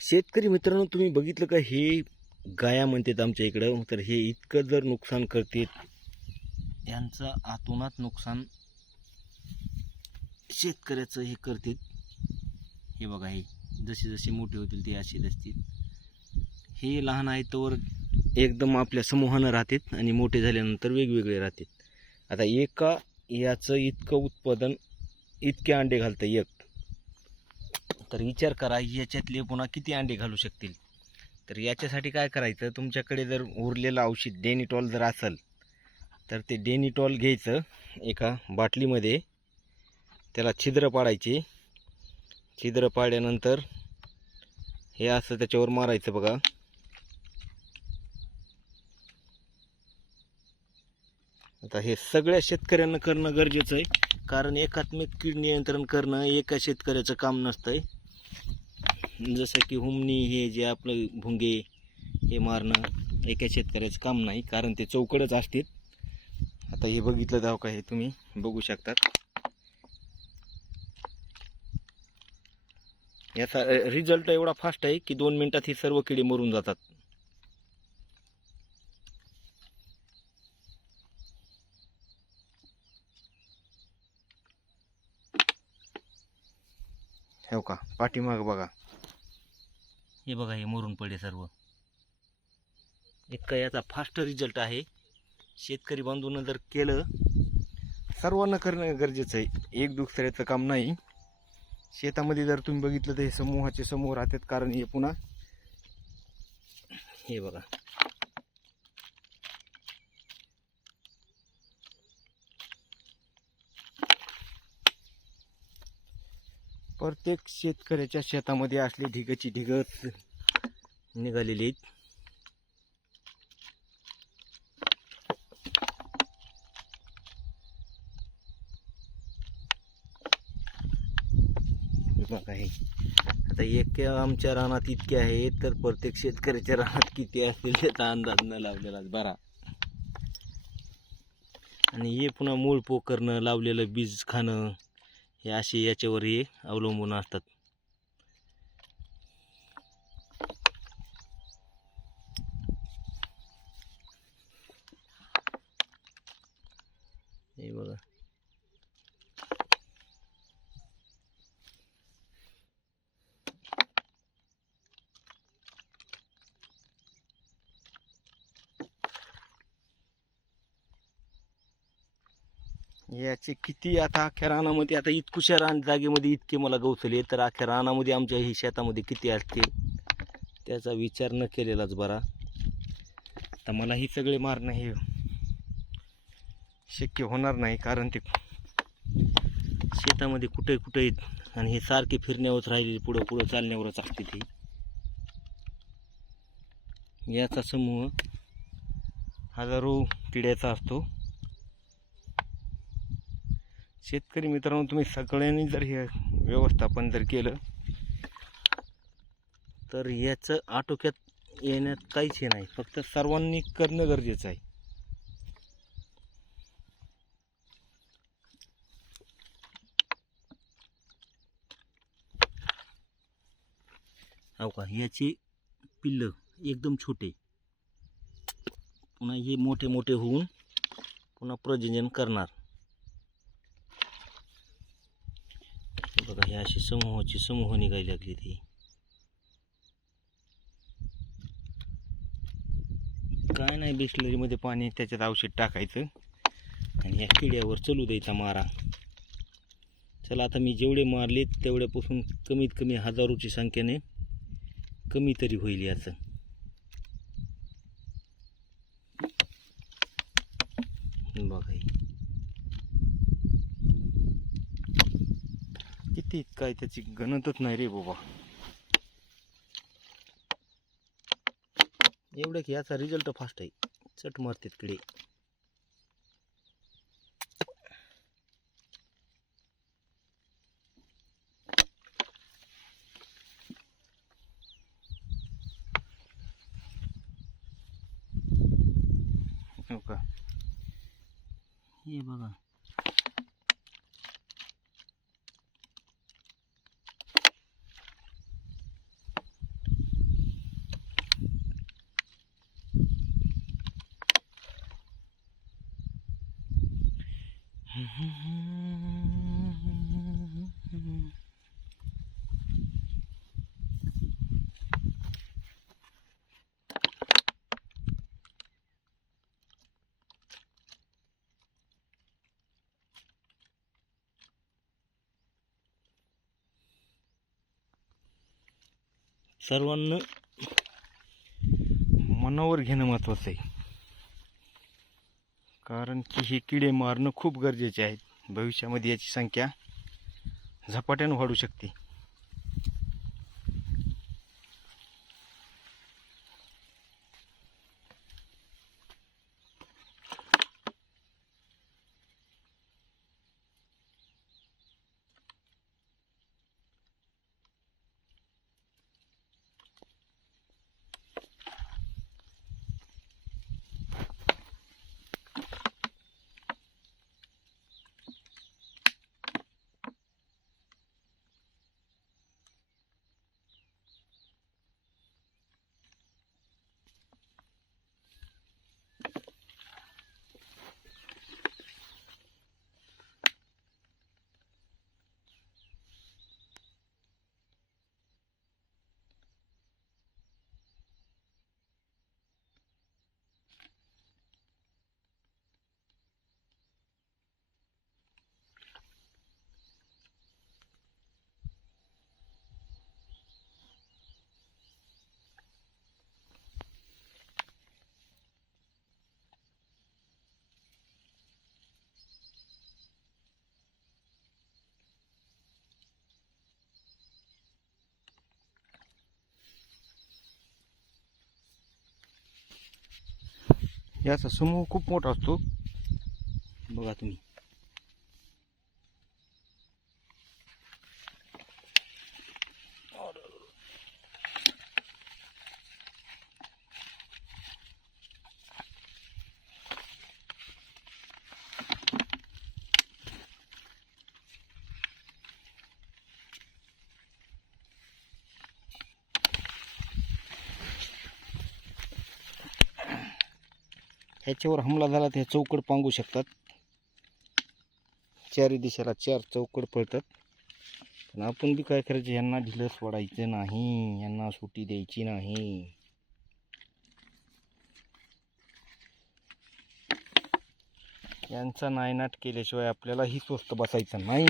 शेतकरी मित्रांनो, तुम्ही बघितलं का हे गाया म्हणतात आमच्या इकडं. तर हे इतकं जर नुकसान करतात, यांचं आतोनात नुकसान शेतकऱ्याचं हे करतात. हे बघा, हे जसे जसे मोठे होतील ते असे दिसतील. हे लहान आहेत तर एकदम आपल्या समूहानं राहतात आणि मोठे झाल्यानंतर वेगवेगळे राहतात. आता एका याचं इतकं उत्पादन, इतके अंडे घालतं एक, तर विचार करा याच्यातले पुन्हा किती अंडे घालू शकतील. तर याच्यासाठी काय करायचं, तुमच्याकडे जर उरलेलं औषध डेनिटॉल जर असेल तर ते डेनिटॉल घ्यायचं, एका बाटलीमध्ये त्याला छिद्र पाडायचे. छिद्र पाडल्यानंतर हे असं त्याच्यावर मारायचं बघा. आता हे सगळ्या शेतकऱ्यांना करणं गरजेचं आहे, कारण एकात्मिक कीड नियंत्रण करणं एका शेतकऱ्याचं काम नसतंय. जसं की हुमणी, हे जे आपलं भुंगे हे मारणं एका शेतकऱ्याचं काम नाही, कारण ते चौकडच असतील. आता हे बघितलं जाव का, हे तुम्ही बघू शकतात. याचा रिझल्ट एवढा फास्ट आहे की 2 मिनिटात ही सर्व किडे मरून जातात. हो का, पाठीमाग बघा, हे बघा, हे मरून पडले सर्व. इतका याचा फास्ट रिझल्ट आहे. शेतकरी बांधून जर केलं, सर्वांना करणं गरजेचं आहे, एक दुसऱ्याचं काम नाही. शेतामध्ये जर तुम्ही बघितलं तर हे समूहाचे समूह राहतात, कारण हे पुन्हा हे बघा, प्रत्येक शेतकऱ्याच्या शेतामध्ये असले ढिगची ढिगच निघालेली आहेत. बघा, हे आता एक आमच्या रानात इतके आहेत, तर प्रत्येक शेतकऱ्याच्या रानात किती असतील याचा अंदाज न लावलेला बरा. आणि हे पुन्हा मूळ पोकरणं, लावलेलं बीज खाणं, हे असे याच्यावर हे अवलंबून असतात. हे बघा, याचे किती, आता अख्ख्या रानामध्ये, आता इतकुशा रान जागेमध्ये इतके मला गवसले, तर अख्ख्या रानामध्ये आमच्या ही शेतामध्ये किती असते त्याचा विचार न केलेलाच बरा. तर मला ही सगळे मारणं हे शक्य होणार नाही, कारण ते शेतामध्ये कुठे कुठे आहेत आणि हे सारखे फिरण्यावरच राहिलेले, पुढं पुढं चालण्यावरच असते ती. याचा समूह हजारो किड्याचा असतो. शेतकरी मित्रांनो, तुम्ही सगळ्यांनी जर हे व्यवस्थापन जर केलं तर याचं आटोक्यात येण्यात काहीच हे नाही, फक्त सर्वांनी करणं गरजेचं आहे. हो का, याची पिल्लं एकदम छोटे, पुन्हा हे मोठे मोठे होऊन पुन्हा प्रजनन करणार. बघा, हे अशी समूहाची समूह निघायला लागली. ती काय नाही, बिस्लरीमध्ये पाणी, त्याच्यात औषध टाकायचं आणि या किड्यावर चलू द्यायचा मारा. चला, आता मी जेवढे मारले तेवढ्यापासून कमीत कमी हजारोची संख्येने कमी तरी होईल याचं. बघा, किती काय त्याची गणतच नाही रे बाबा. एवढं की याचा रिझल्ट फास्ट आहे, चट मारतात किडे. हो का, हे बघा, सर्वांना मनावर घेणं महत्त्वाचं आहे, कारण की हे किडे मारणं खूप गरजेचे आहे. भविष्यामध्ये याची संख्या झपाट्याने वाढू शकते. याचा समूह खूप मोठा असतो, बघा तुम्ही. ह्याच्यावर हमला झाला तर हे चौकड पांगू शकतात. चारी दिशेला 4 चौकड पळतात. पण आपण बी काय करायचं, यांना ढिलं सोडायचं नाही, यांना सुट्टी द्यायची नाही. यांचा नायनाट केल्याशिवाय आपल्यालाही स्वस्थ बसायचं नाही.